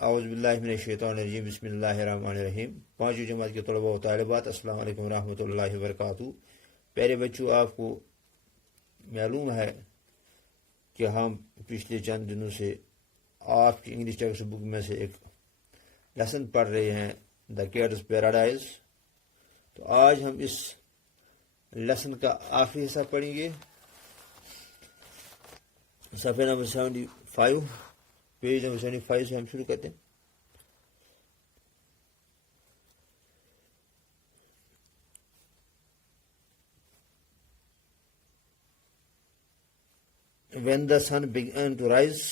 اعوذ باللہ من الشیطان الرجیم بسم اللہ الرحمن الرحیم. پانچویں جماعت کے طلباء و طالبات السلام علیکم ورحمۃ اللہ وبرکاتہ. پیارے بچوں، آپ کو معلوم ہے کہ ہم پچھلے چند دنوں سے آپ کی انگلش ٹیکسٹ بک میں سے ایک لیسن پڑھ رہے ہیں، دا کیٹس پیراڈائز. تو آج ہم اس لیسن کا آخری حصہ پڑھیں گے. صفحہ نمبر 75، پیج نمبر 75 سے ہم شروع کرتے ہیں. When the sun began to rise,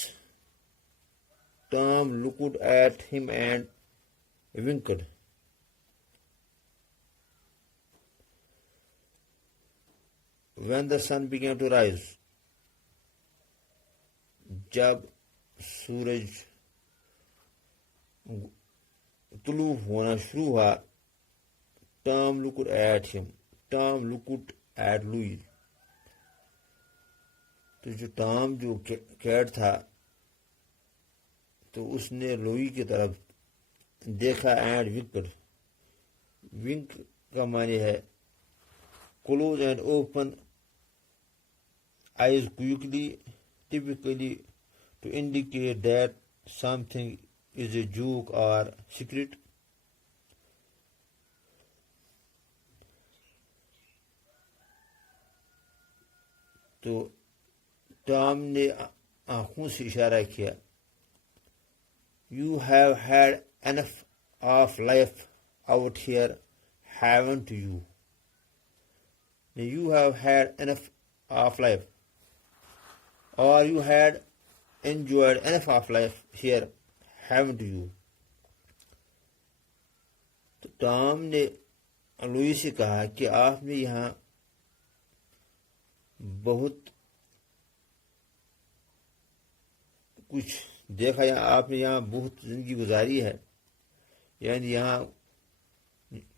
Tom looked at him and winked. When the sun began to rise, جب سورج طلوع ہونا شروع ہوا، Tom looked at him. Tom looked at Louis. تو جو ٹام جو کیٹ تھا تو اس نے لوئی کی طرف دیکھا اینڈ ونکڈ. ونک کا معنی ہے close and open eyes quickly, typically to indicate that something is a joke or secret. تو ٹام نے آنکھوں سے اشارہ کیا. You have had enough of life out here, haven't you? You have had enough of life. Or you had enjoyed enough of life here, haven't you? تو Tom نے Louie سے کہا کہ آپ نے یہاں بہت کچھ دیکھا، یا آپ نے یہاں بہت زندگی گزاری ہے، یعنی یہاں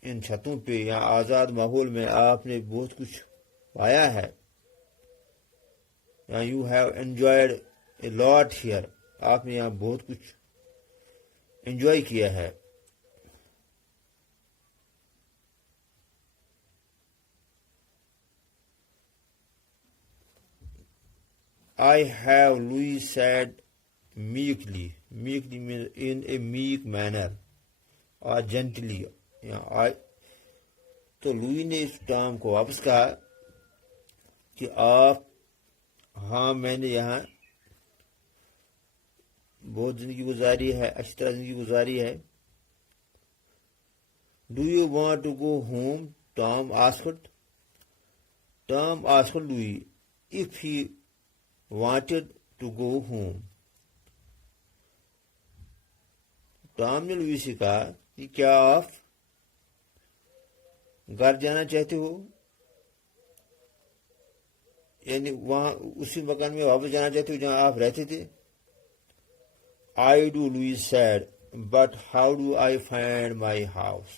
ان چھتوں پہ یا آزاد ماحول میں آپ نے بہت کچھ پایا ہے. You have enjoyed a lot here. آپ نے یہاں بہت کچھ انجوائے کیا ہے. I have, Louis said meekly. Meekly means in a meek manner or gently. تو لوئی نے اس ٹام کو واپس کہا کہ ہاں میں نے یہاں بہت زندگی گزاری ہے، اچھی طرح زندگی گزاری ہے. Do you want to go home? Tom asked. Tom asked Louis if he wanted to go home. Tom نے لوئی سے کہا کہ کیا آپ گھر جانا چاہتے ہو، یعنی وہاں اسی مکان میں واپس جانا چاہتے ہو جہاں آپ رہتے تھے. I do, Louis said, but how do I find my house?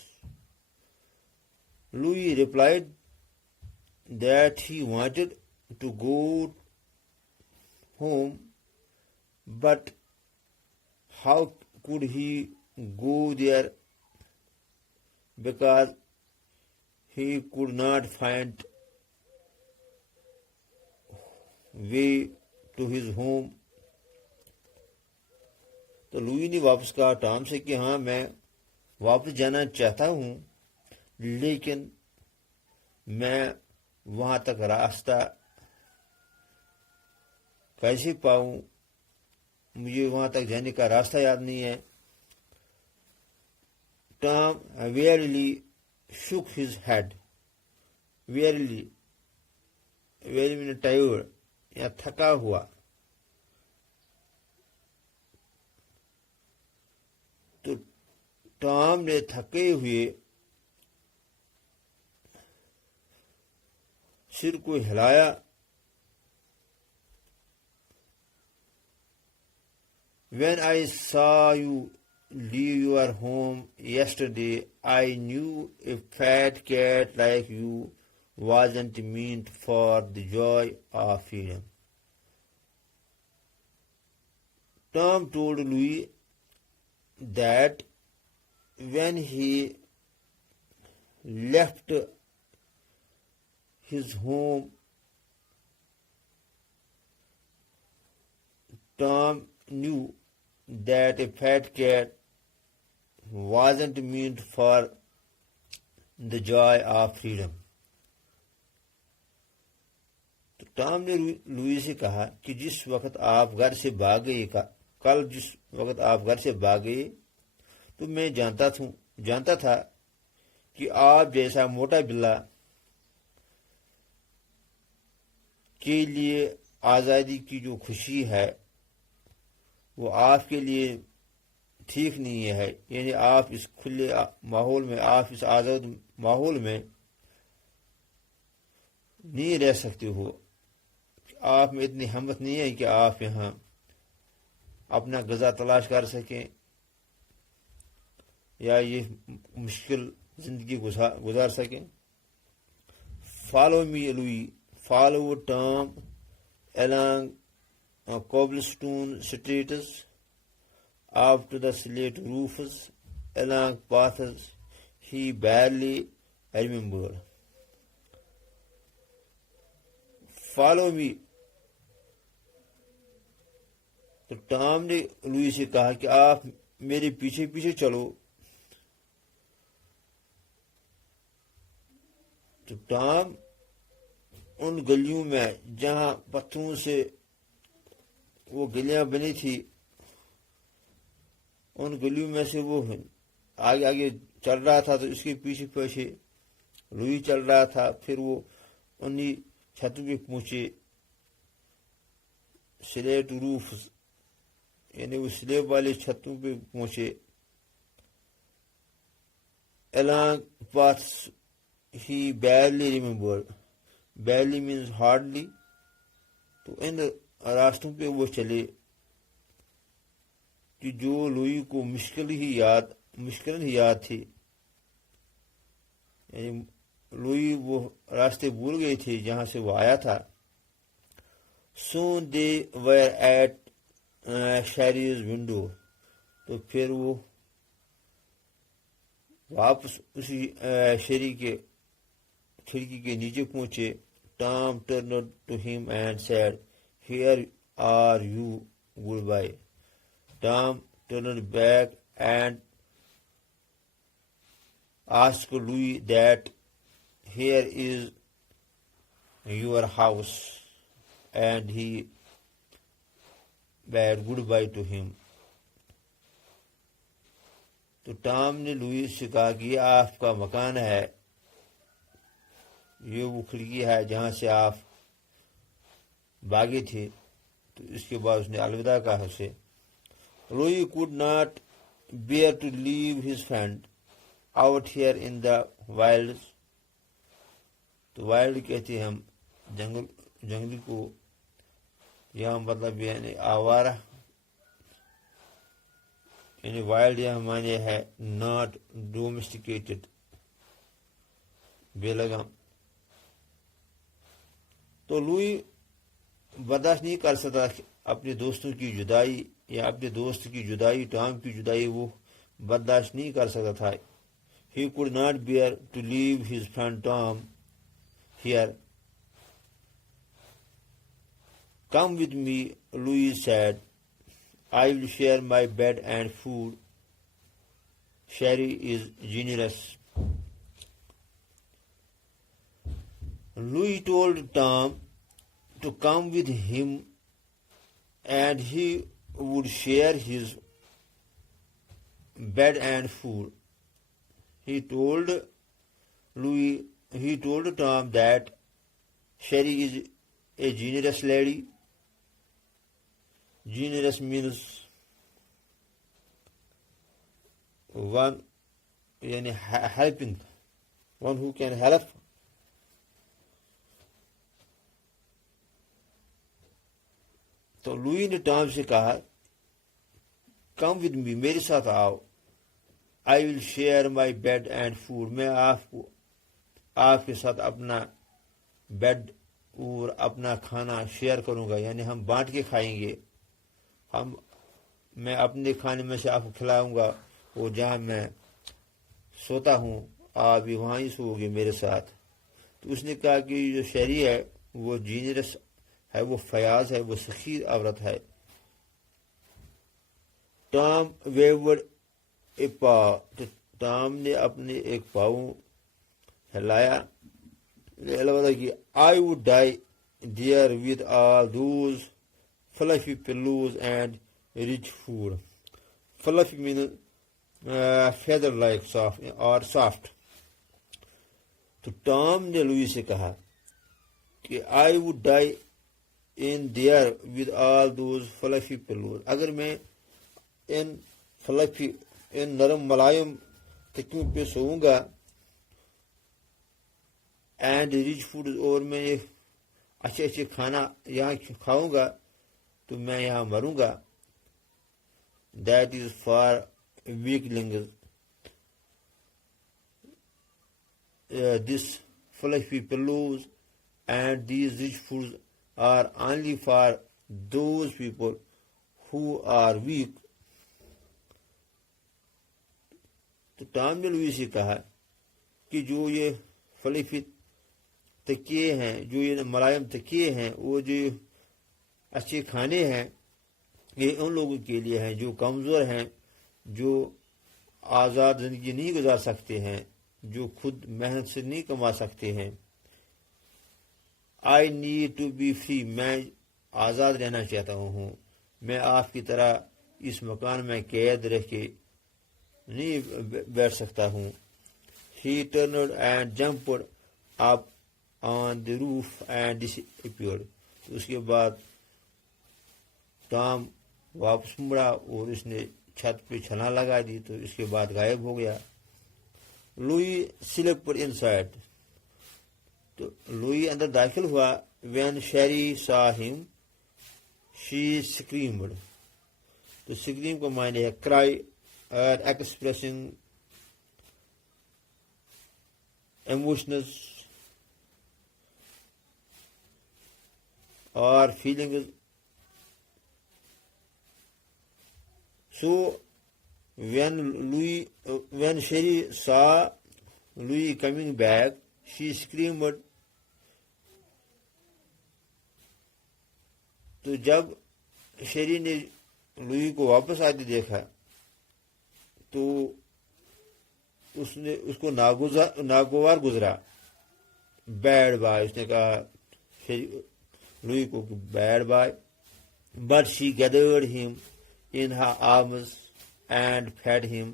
Louis replied that he wanted to go home, but how could he go there because he could not find way to his home. تو لوئی نے واپس کہا Tom سے کہ ہاں میں واپس جانا چاہتا ہوں، لیکن میں وہاں تک راستہ کیسے پاؤں، مجھے وہاں تک جانے کا راستہ یاد نہیں ہے. Tom wearily shook his head. wearily means tired یا تھکا ہوا. تو ٹام نے تھکے ہوئے سر کو ہلایا. When I saw you leave your home yesterday, I knew a fat cat like you wasn't meant for the joy of freedom. Tom told Louis that when he left his home, Tom knew that a fat cat wasn't meant for the joy of freedom. تو Tom نے Louie سے کہا کہ جس وقت آپ گھر سے بھاگ گئے کل جس وقت آپ گھر سے بھاگ گئے تو میں جانتا تھا کہ آپ جیسا موٹا بلا کے لیے آزادی کی جو خوشی ہے وہ آپ کے لیے ٹھیک نہیں ہے. یعنی آپ اس کھلے ماحول میں، آپ اس آزاد ماحول میں نہیں رہ سکتے ہو. آپ میں اتنی ہمت نہیں ہے کہ آپ یہاں اپنا غذا تلاش کر سکیں یا یہ مشکل زندگی گزار سکیں. Follow me, Louis. Follow Tom along cobblestone streets, up to the slate roofs, along paths he barely remembered. Follow me. تو ٹام نے لوئی سے کہا کہ آپ میرے پیچھے پیچھے چلو. تو ٹام ان گلیوں میں جہاں پتھروں سے وہ گلیاں بنی تھی، ان گلیوں میں سے وہ آگے آگے چل رہا تھا، تو اس کے پیچھے پیچھے لوئی چل رہا تھا. پھر وہ انہی چھتوں پہ پہنچے، سلیٹ روف، یعنی وہ سلیب والے چھتوں پہ پہنچے. along paths he barely remembered. barely means hardly. تو ان راستوں پہ وہ چلے کہ جو لوئی کو مشکل ہی یاد تھی. یعنی لوئی وہ راستے بھول گئے تھے جہاں سے وہ آیا تھا. soon they were at Sherry's window. تو پھر وہ واپس اسی شیری کے کھڑکی کے نیچے پہنچے. Tom turned to him and said, "Here are you, goodbye." Tom turned back and asked Louis that here is your house, and he bade goodbye to him. تو ٹام نے لوئی سے کہا کہ یہ آپ کا مکان ہے، یہ وہ کھڑکی ہے جہاں سے آپ بھاگے تھے. تو اس کے بعد اس نے الوداع کہا اسے. لوئی could not bear to leave his friend out here in the wilds. تو وائلڈ کہتے ہیں ہم جنگل کو، یہاں مطلب یعنی آوارہ، یعنی وائلڈ یہاں معنی ہے ناٹ ڈومیسٹیکیٹڈ، بے لگام. تو لوئی برداشت نہیں کر سکتا اپنے دوستوں کی جدائی، یا اپنے دوست کی جدائی، ٹام کی جدائی وہ برداشت نہیں کر سکتا تھا. He could not bear to leave his friend Tom here. Come with me, Louis said. I will share my bed and food. Sherry is generous. Louis told Tom to come with him and he would share his bed and food. He told Tom that Sherry is a generous lady. Generous means one, yani helping, one who can help. تو لوئی نے Tom سے کہا come with me, میرے ساتھ آؤ. I will share my bed and food, میں آپ کے ساتھ اپنا بیڈ اور اپنا کھانا شیئر کروں گا، یعنی ہم بانٹ کے کھائیں گے. ہم میں اپنے کھانے میں سے آپ کو کھلاؤں گا، اور جہاں میں سوتا ہوں آپ بھی وہاں ہی سو گے میرے ساتھ۔ تو اس نے کہا کہ جو شہری ہے وہ جینرس ہے، وہ فیاض ہے، وہ سخی عورت ہے۔ ٹام ویوڈ اے پا، تو ٹام نے اپنے ایک پاؤں ہلایا، البتہ کہ I would die there with all those fluffy pillows and rich food. Fluffy mean feather like soft. تو ٹام نے لوئی سے کہا کہ I would die in there with all those fluffy pillows, اگر میں ان نرم ملائم تکیوں پہ سوؤں گا، اینڈ ریچ فوڈ، اور میں یہ اچھے اچھے کھانا یہاں کھاؤں گا تو میں یہاں مروں گا۔ That is for weaklings, this fluffy pillows and these rich foods are only for those people who are weak. تو ٹام نے لوئی سے کہا کہ جو یہ فلفی تکیے ہیں، جو یہ ملائم تکیے ہیں، وہ جو اچھے کھانے ہیں، یہ ان لوگوں کے لیے ہیں جو کمزور ہیں، جو آزاد زندگی نہیں گزار سکتے ہیں، جو خود محنت سے نہیں کما سکتے ہیں۔ I need to be free, میں آزاد رہنا چاہتا ہوں، میں آپ کی طرح اس مکان میں قید رہ کے نہیں بیٹھ سکتا ہوں۔ He turned and jumped up on the roof and disappeared. اس کے بعد ٹام واپس مڑا اور اس نے چھت پہ چھلانگ لگا دی، تو اس کے بعد غائب ہو گیا۔ لوئی سلپڈ ان سائڈ، تو لوئی اندر داخل ہوا۔ وین شیری سا ہم شی اسکریمڈ، تو اسکریم کو معنی ہے کرائی، ایکسپریسنگ ایموشنز اور feelings. So when Sherry saw Louis coming back, she screamed. تو جب شیری نے لوئی کو واپس آتے دیکھا تو اس کو ناگوار گزرا، بیڈ بائے، اس نے کہا لوئی کو bade bye. But she gathered him in her arms and fed him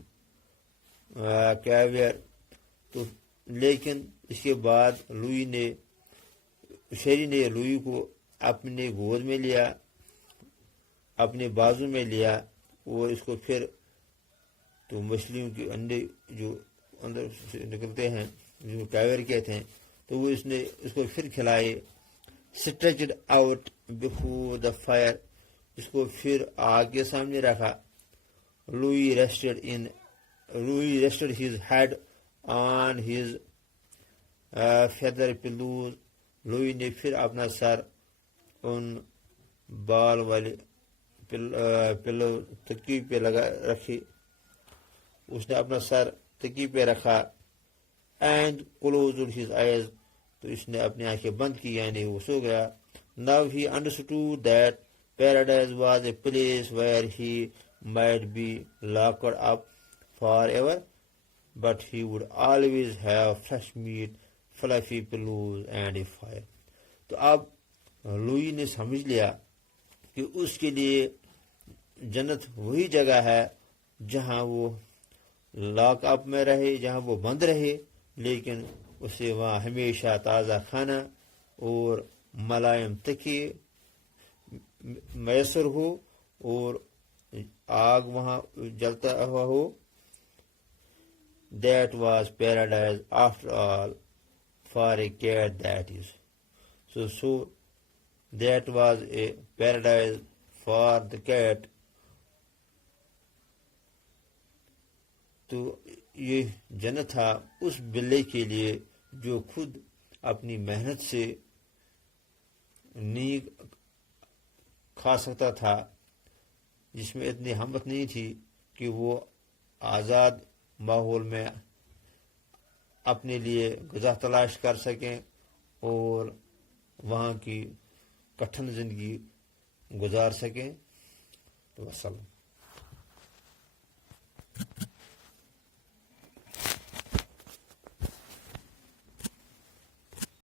caviar۔ تو لیکن اس کے بعد شیری نے لوئی کو اپنے گود میں لیا، اپنے بازو میں لیا، اور اس کو پھر تو مچھلیوں کے انڈے جو اندر سے نکلتے ہیں جو کیویئر کہتے ہیں، تو وہ اس کو پھر کھلائے۔ stretched out before the fire، اس کو پھر آگ کے سامنے رکھا۔ لوئی rested his head on his feather pillows، لوئی نے پھر اپنا سر ان بال والے پلو تکی پہ رکھی، اس نے اپنا سر تکی پہ رکھا۔ اینڈ closed his eyes، تو اس نے اپنی آنکھیں بند کی، یعنی وہ سو گیا۔ Now he understood that paradise was a place where he might be locked up forever, but he would always have fresh meat, fluffy pillows and a fire۔ تو اب لوئی نے سمجھ لیا کہ اس کے لیے جنت وہی جگہ ہے جہاں وہ لاک اپ میں رہے، جہاں وہ بند رہے، لیکن اسے وہاں ہمیشہ تازہ کھانا اور ملائم تکیے میسر ہو، اور آگ وہاں جلتا ہوا ہو۔ That was paradise after all for a cat that is۔ So that was a paradise for the cat۔ تو یہ جنت تھا اس بلے کے لیے جو خود اپنی محنت سے نہیں کھا سکتا تھا، جس میں اتنی ہمت نہیں تھی کہ وہ آزاد ماحول میں اپنے لیے غذا تلاش کر سکیں اور وہاں کی کٹھن زندگی گزار سکیں. تو وسلام.